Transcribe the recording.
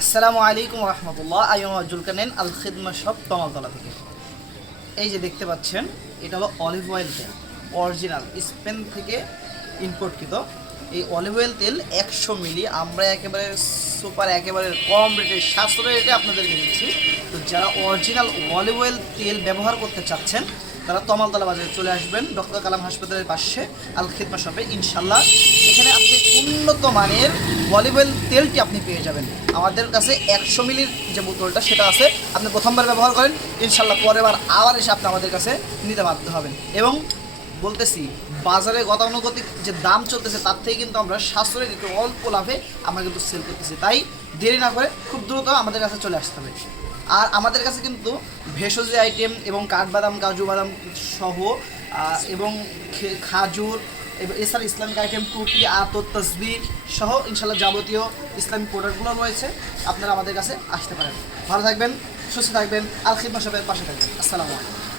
আসসালামু আলাইকুম রহমতুল্লাহ। আইম জুলকানেন আল খিদমা সব তমালতলা থেকে। এই যে দেখতে পাচ্ছেন, এটা হলো অলিভ অয়েল তেল, অরিজিনাল, স্পেন থেকে ইম্পোর্টকৃত এই অলিভ অয়েল তেল একশো মিলি, আমরা একেবারে সুপার, একেবারে কম রেটে সাশ্রয় রেটে আপনাদেরকে দিচ্ছি। তো যারা অরিজিনাল অলিভ অয়েল তেল ব্যবহার করতে চাচ্ছেন, তারা তমালতলা বাজারে চলে আসবেন, ডক্টর কালাম হাসপাতালের পাশে আল খিদমা শপে ইনশাল্লাহ এখানে আপনি উন্নত মানের অলিভ অয়েল তেলটি আপনি পেয়ে যাবেন। আমাদের কাছে একশো মিলির যে বোতলটা, সেটা আছে। আপনি প্রথমবার ব্যবহার করেন ইনশাল্লাহ পরের বার আবার এসে আপনি আমাদের কাছে নিতে বাধ্য হবেন। এবং বলতেছি, বাজারে গতানুগতিক যে দাম চলতেছে, তার থেকে কিন্তু আমরা সাশ্রয়, একটু অল্প লাভে আমরা কিন্তু সেল করতেছি। তাই দেরি না করে খুব দ্রুত আমাদের কাছে চলে আসতে হবে। আর আমাদের কাছে কিন্তু ভেষজ আইটেম এবং কাঠবাদাম, কাজু বাদাম সহ এবং খাজুর এছাড়া ইসলামিক আইটেম টুপি আতর তসবির সহ ইনশাল্লাহ যাবতীয় ইসলামিক প্রোডাক্টগুলো রয়েছে। আপনারা আমাদের কাছে আসতে পারেন। ভালো থাকবেন, সুস্থ থাকবেন আল খিদমা সবের পাশে থাকবেন। আসসালামু আলাইকুম।